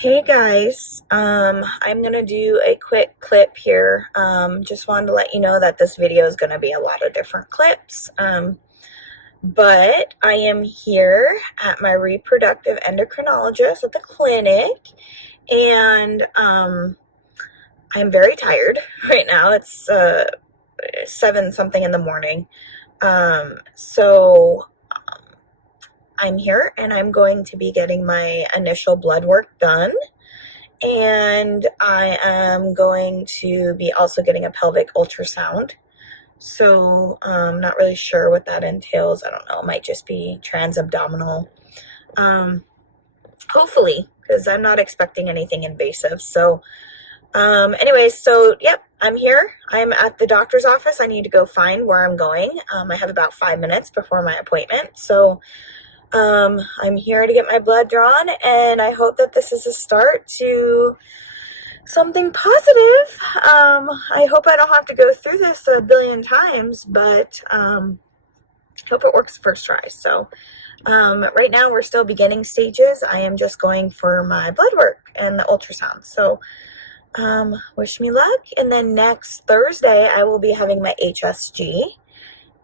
Hey guys, I'm gonna do a quick clip here. Just wanted to let you know that this video is gonna be a lot of different clips. But I am here at my reproductive endocrinologist at the clinic, and I'm very tired right now. It's 7 something in the morning. So I'm here and I'm going to be getting my initial blood work done. And I am going to be also getting a pelvic ultrasound. So I'm not really sure what that entails. I don't know. It might just be transabdominal. Hopefully, because I'm not expecting anything invasive. So anyways, yep, I'm here. I'm at the doctor's office. I need to go find where I'm going. I have about 5 minutes before my appointment. So I'm here to get my blood drawn, and I hope that this is a start to something positive. I hope I don't have to go through this a billion times, but hope it works first try. So right now we're still beginning stages. I am just going for my blood work and the ultrasound. So wish me luck. And then next Thursday I will be having my HSG.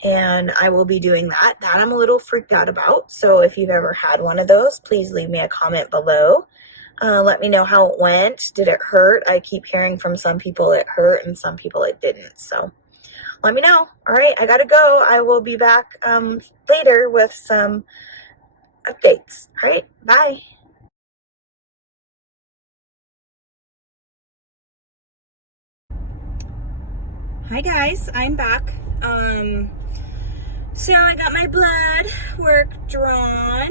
And I will be doing that. That I'm a little freaked out about. So if you've ever had one of those, please leave me a comment below. Let me know how it went. Did it hurt? I keep hearing from some people it hurt and some people it didn't. So let me know. All right, I gotta go. I will be back later with some updates. All right, bye. Hi guys, I'm back. So I got my blood work drawn.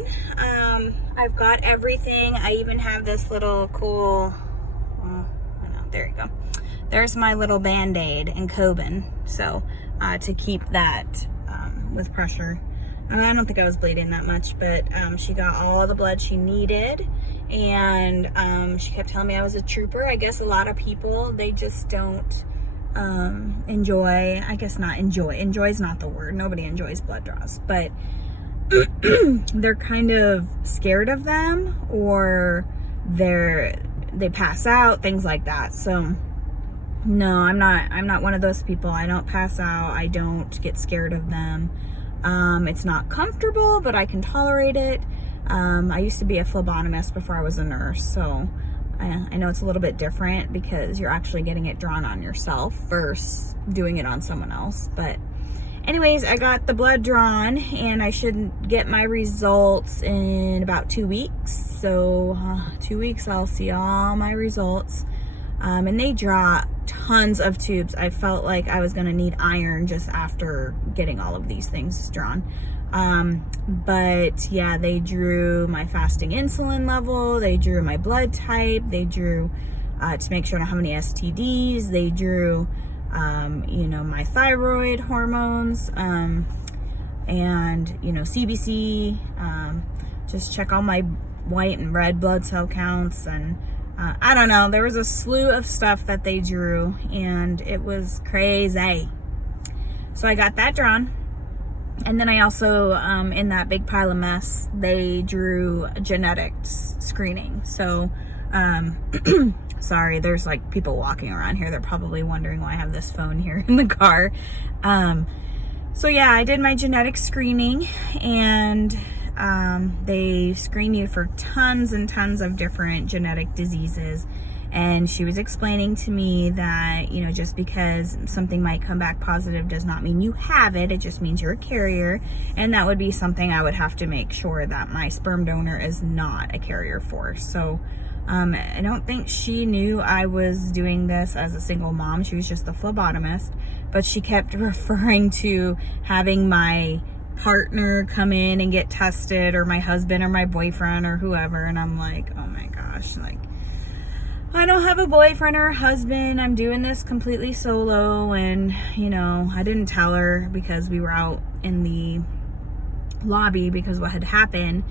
I've got everything. I even have this little cool, there you go. There's my little Band-Aid and Coban. So to keep that with pressure. I don't think I was bleeding that much, but she got all the blood she needed. And she kept telling me I was a trooper. I guess a lot of people, they just don't enjoy, I guess not enjoy is not the word, nobody enjoys blood draws, but they're kind of scared of them, or they pass out, things like that. So no, I'm not one of those people. I don't pass out, I don't get scared of them. It's not comfortable, but I can tolerate it. I used to be a phlebotomist before I was a nurse, so I know it's a little bit different because you're actually getting it drawn on yourself versus doing it on someone else. But anyways, I got the blood drawn and I should get my results in about 2 weeks. So 2 weeks I'll see all my results. And they draw tons of tubes. I felt like I was gonna need iron just after getting all of these things drawn. But yeah, they drew my fasting insulin level, they drew my blood type, they drew to make sure I don't have any STDs, they drew my thyroid hormones, and CBC, just check all my white and red blood cell counts, and I don't know, there was a slew of stuff that they drew and it was crazy. So I got that drawn. And then I also, in that big pile of mess, they drew genetics screening. So, sorry, there's like people walking around here. They're probably wondering why I have this phone here in the car. So yeah, I did my genetic screening, and they screen you for tons and tons of different genetic diseases. And she was explaining to me that, just because something might come back positive does not mean you have it. It just means you're a carrier. And that would be something I would have to make sure that my sperm donor is not a carrier for. So I don't think she knew I was doing this as a single mom. She was just a phlebotomist. But she kept referring to having my partner come in and get tested, or my husband or my boyfriend or whoever. And I'm like, oh my gosh, I don't have a boyfriend or a husband. I'm doing this completely solo. And, I didn't tell her because we were out in the lobby, because what had happened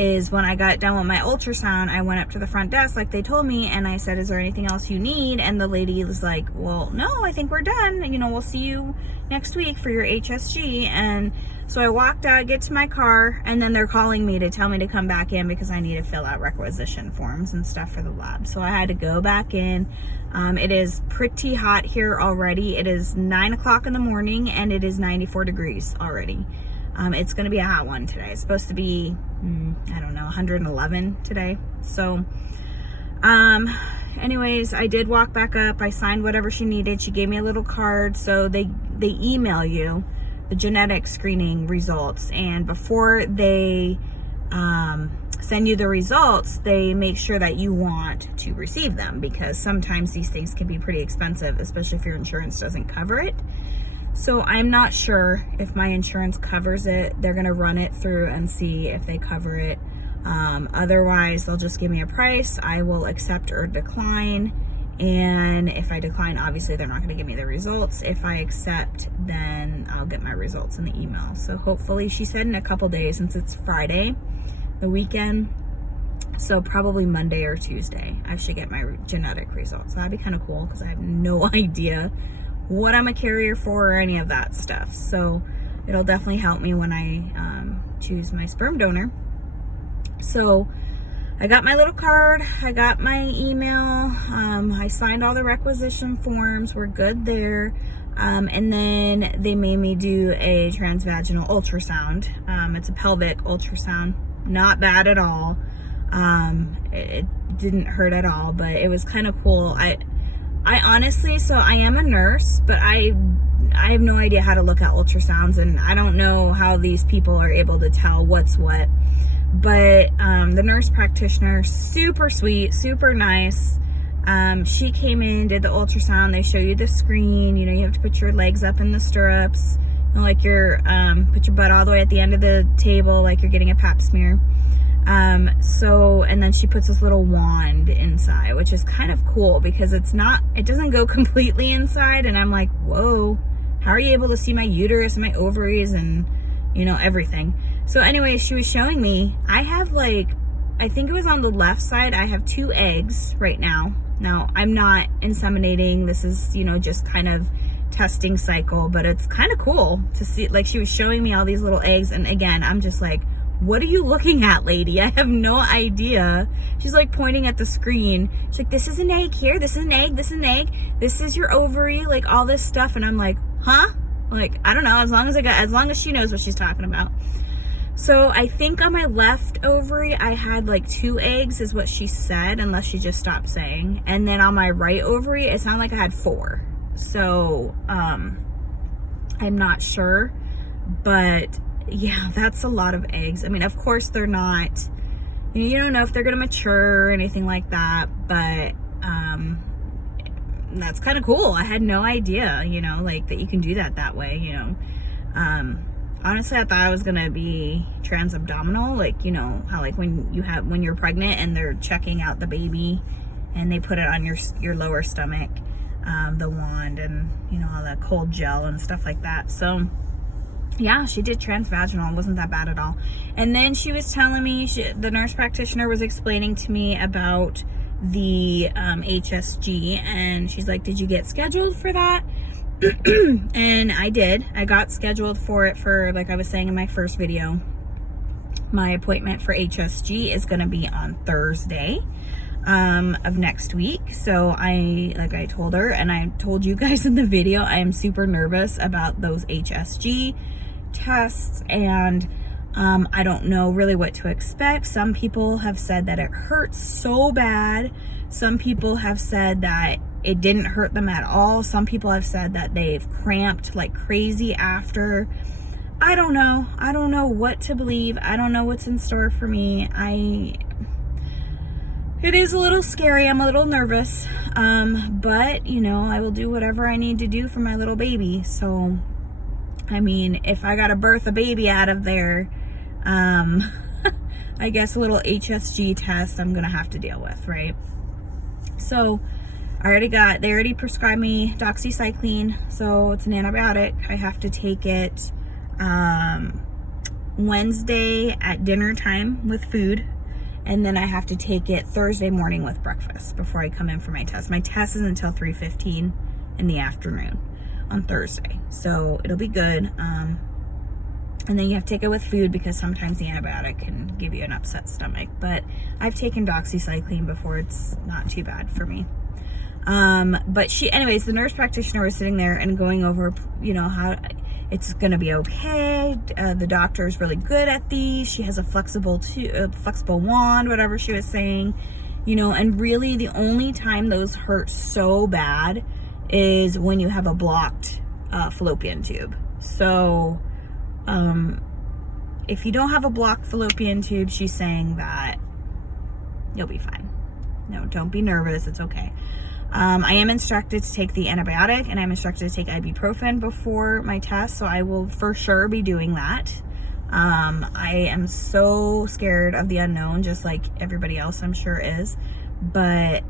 is when I got done with my ultrasound, I went up to the front desk like they told me, and I said, is there anything else you need? And the lady was like, well, no, I think we're done. You know, we'll see you next week for your HSG. And so I walked out, get to my car, and then they're calling me to tell me to come back in because I need to fill out requisition forms and stuff for the lab. So I had to go back in. It is pretty hot here already. It is 9 o'clock in the morning and it is 94 degrees already. It's going to be a hot one today. It's supposed to be, I don't know, 111 today. So, anyways, I did walk back up. I signed whatever she needed. She gave me a little card. So they email you the genetic screening results. And before they send you the results, they make sure that you want to receive them, because sometimes these things can be pretty expensive, especially if your insurance doesn't cover it. So I'm not sure if my insurance covers it. They're going to run it through and see if they cover it. Otherwise, they'll just give me a price. I will accept or decline. And if I decline, obviously they're not going to give me the results. If I accept, then I'll get my results in the email. So hopefully, she said in a couple days, since it's Friday, the weekend. So probably Monday or Tuesday, I should get my genetic results. That'd be kind of cool because I have no idea what I'm a carrier for or any of that stuff. So it'll definitely help me when I choose my sperm donor. So I got my little card, I got my email, I signed all the requisition forms, we're good there. And then they made me do a transvaginal ultrasound. It's a pelvic ultrasound, not bad at all. It didn't hurt at all, but it was kind of cool. I honestly, so I am a nurse, but I have no idea how to look at ultrasounds, and I don't know how these people are able to tell what's what. But the nurse practitioner, super sweet, super nice. She came in, did the ultrasound. They show you the screen. You know, you have to put your legs up in the stirrups, you know, like you're put your butt all the way at the end of the table, like you're getting a pap smear. And then she puts this little wand inside, which is kind of cool because it doesn't go completely inside. And I'm like, whoa, how are you able to see my uterus and my ovaries and, you know, everything? So anyways, she was showing me, I have I think it was on the left side, I have 2 eggs right now. Now, I'm not inseminating. This is, you know, just kind of testing cycle, but it's kind of cool to see. Like, she was showing me all these little eggs. And again, I'm just like, what are you looking at, lady? I have no idea. She's like pointing at the screen. She's like, this is an egg here. This is an egg. This is an egg. This is your ovary, like all this stuff. And I'm like, huh? Like, I don't know. As long as she knows what she's talking about. So I think on my left ovary, I had like 2 eggs is what she said, unless she just stopped saying. And then on my right ovary, it sounded like I had 4. So, I'm not sure, but yeah, that's a lot of eggs. I mean, of course they're not, you don't know if they're going to mature or anything like that, but, that's kind of cool. I had no idea, you know, like that you can do that way, you know. Honestly, I thought I was going to be transabdominal, like, you know, how like when you're pregnant and they're checking out the baby and they put it on your lower stomach, the wand and, you know, all that cold gel and stuff like that. So yeah, she did transvaginal. It wasn't that bad at all. And then she was telling me, the nurse practitioner was explaining to me about the HSG, and she's like, did you get scheduled for that? And I did. I got scheduled for it for, like I was saying in my first video, my appointment for HSG is going to be on Thursday of next week. So I told her, and I told you guys in the video, I am super nervous about those HSG tests, and I don't know really what to expect. Some people have said that it hurts so bad. Some people have said that it didn't hurt them at all. Some people have said that they've cramped like crazy after. I don't know. I don't know what to believe. I don't know what's in store for me. It is a little scary. I'm a little nervous. But, you know, I will do whatever I need to do for my little baby. So, I mean, if I got to birth a baby out of there, I guess a little HSG test I'm going to have to deal with, right? So, they already prescribed me doxycycline. So, it's an antibiotic. I have to take it Wednesday at dinner time with food, and then I have to take it Thursday morning with breakfast before I come in for my test. My test is until 3:15 in the afternoon on Thursday, so it'll be good. And then you have to take it with food because sometimes the antibiotic can give you an upset stomach. But I've taken doxycycline before. It's not too bad for me. But anyways, the nurse practitioner was sitting there and going over, you know, how it's going to be okay. The doctor is really good at these. She has a flexible wand, whatever she was saying, you know, and really the only time those hurt so bad is when you have a blocked fallopian tube. So, if you don't have a blocked fallopian tube, she's saying that you'll be fine. No, don't be nervous. It's okay. I am instructed to take the antibiotic, and I'm instructed to take ibuprofen before my test, so I will for sure be doing that. I am so scared of the unknown, just like everybody else I'm sure is. But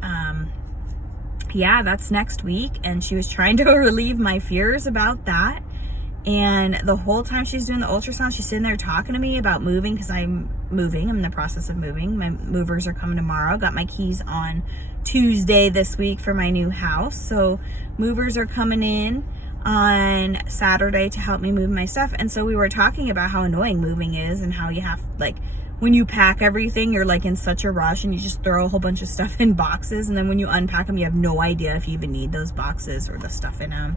yeah, that's next week, and she was trying to relieve my fears about that. And the whole time she's doing the ultrasound, she's sitting there talking to me about moving, because I'm moving. I'm in the process of moving. My movers are coming tomorrow. Got my keys on Tuesday this week for my new house. So movers are coming in on Saturday to help me move my stuff. And so we were talking about how annoying moving is, and how you have, like, when you pack everything, you're like in such a rush and you just throw a whole bunch of stuff in boxes. And then when you unpack them, you have no idea if you even need those boxes or the stuff in them.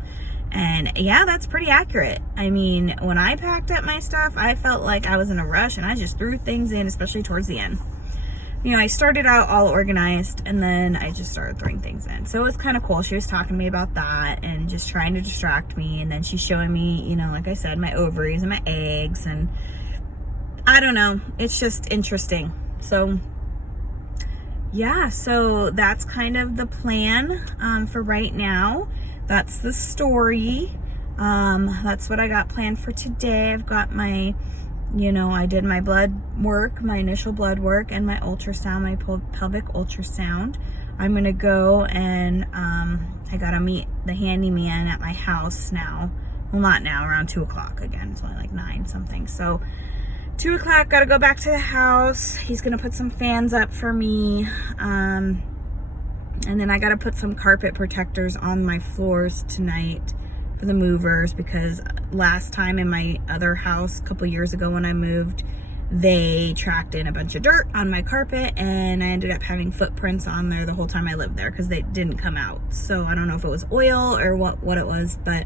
And yeah, that's pretty accurate. I mean, when I packed up my stuff, I felt like I was in a rush and I just threw things in, especially towards the end. You know, I started out all organized and then I just started throwing things in. So it was kind of cool. She was talking to me about that and just trying to distract me. And then she's showing me, you know, like I said, my ovaries and my eggs. And I don't know. It's just interesting. So yeah, so that's kind of the plan for right now. That's the story. That's what I got planned for today. I've got my, you know, I did my blood work, my initial blood work, and my ultrasound, my pelvic ultrasound. I'm gonna go and I gotta meet the handyman at my house now. Well, not now, around 2 o'clock again. It's only like 9 something. So 2 o'clock, gotta go back to the house. He's gonna put some fans up for me. And then I gotta put some carpet protectors on my floors tonight for the movers, because last time in my other house, a couple years ago when I moved, they tracked in a bunch of dirt on my carpet and I ended up having footprints on there the whole time I lived there because they didn't come out. So I don't know if it was oil or what it was, but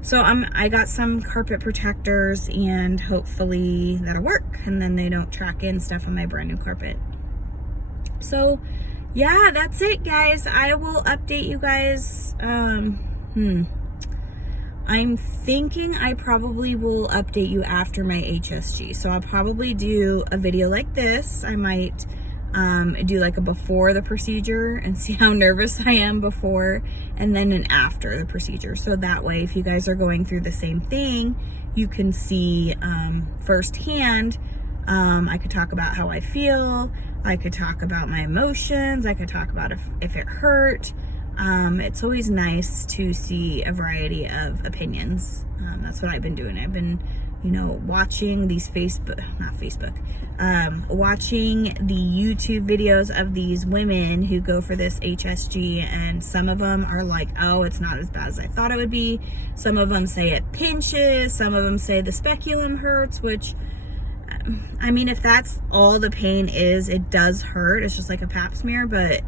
so I got some carpet protectors and hopefully that'll work, and then they don't track in stuff on my brand new carpet. So yeah, that's it, guys. I will update you guys. I'm thinking I probably will update you after my HSG. So I'll probably do a video like this. I might do like a before the procedure and see how nervous I am before, and then an after the procedure. So that way, if you guys are going through the same thing, you can see firsthand. I could talk about how I feel. I could talk about my emotions. I could talk about if it hurt. It's always nice to see a variety of opinions. That's what I've been doing. I've been, you know, watching these watching the YouTube videos of these women who go for this HSG, and some of them are like, oh, it's not as bad as I thought it would be. Some of them say it pinches. Some of them say the speculum hurts, which, I mean, if that's all the pain is, it does hurt. It's just like a pap smear, but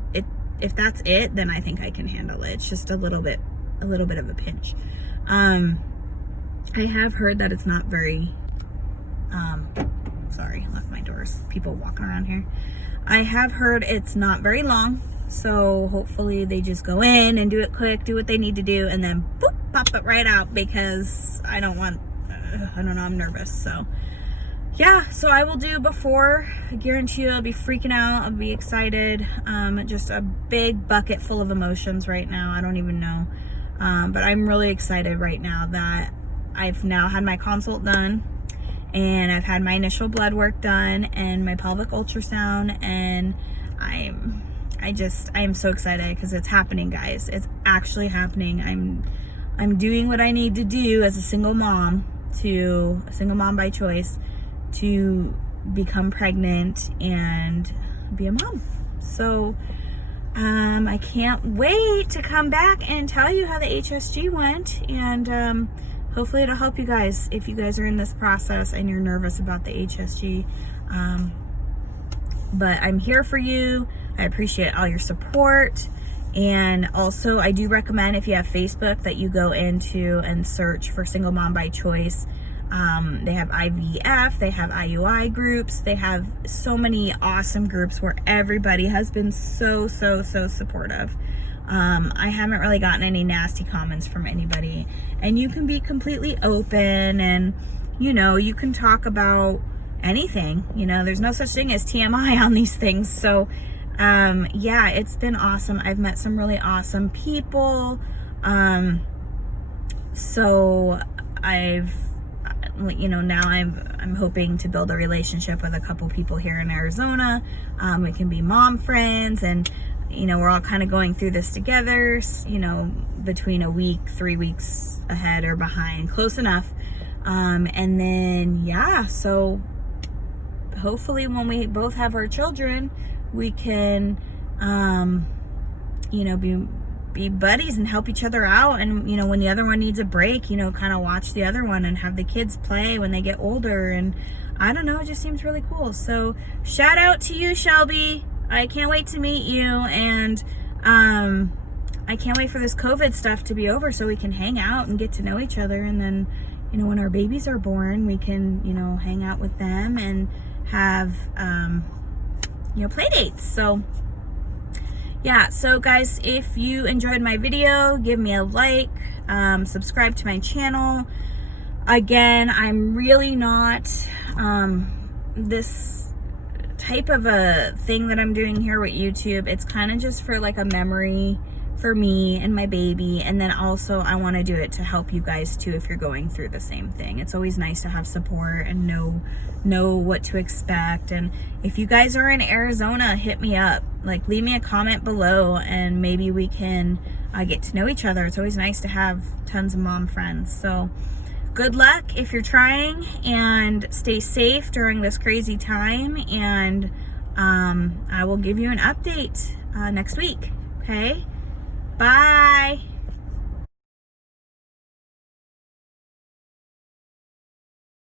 if that's it, then I think I can handle it. It's just a little bit of a pinch. I have heard that it's not very, sorry, I left my doors. People walking around here. I have heard it's not very long, so hopefully they just go in and do it quick, do what they need to do, and then boop, pop it right out, because I don't know, I'm nervous, so. Yeah, so I will do before. I guarantee you I'll be freaking out. I'll be excited. Just a big bucket full of emotions right now. I don't even know. But I'm really excited right now that I've now had my consult done, and I've had my initial blood work done and my pelvic ultrasound, and I am so excited because it's happening, guys. It's actually happening. I'm doing what I need to do as a single mom to a single mom by choice to become pregnant and be a mom. So I can't wait to come back and tell you how the HSG went, and hopefully it'll help you guys if you guys are in this process and you're nervous about the HSG. But I'm here for you. I appreciate all your support. And also, I do recommend, if you have Facebook, that you go into and search for Single Mom by Choice. They have IVF, they have IUI groups, they have so many awesome groups where everybody has been so supportive. I haven't really gotten any nasty comments from anybody. And you can be completely open, and, you know, you can talk about anything. You know, there's no such thing as TMI on these things. So yeah, it's been awesome. I've met some really awesome people. So now I'm hoping to build a relationship with a couple people here in Arizona. We can be mom friends, and you know, we're all kind of going through this together, you know, between a week, 3 weeks ahead or behind, close enough. And then yeah, so hopefully when we both have our children, we can, you know, be buddies and help each other out. And, you know, when the other one needs a break, you know, kind of watch the other one and have the kids play when they get older. And I don't know, it just seems really cool. So shout out to you, Shelby. I can't wait to meet you. And I can't wait for this COVID stuff to be over so we can hang out and get to know each other. And then, you know, when our babies are born, we can, you know, hang out with them and have, you know, play dates. So yeah, so guys, if you enjoyed my video, give me a like, subscribe to my channel. Again, I'm really not this type of a thing that I'm doing here with YouTube. It's kind of just for like a memory for me and my baby, and then also I want to do it to help you guys too if you're going through the same thing. It's always nice to have support and know what to expect. And if you guys are in Arizona, hit me up, like leave me a comment below, and maybe we can get to know each other. It's always nice to have tons of mom friends. So good luck if you're trying, and stay safe during this crazy time, and I will give you an update next week. Okay, bye.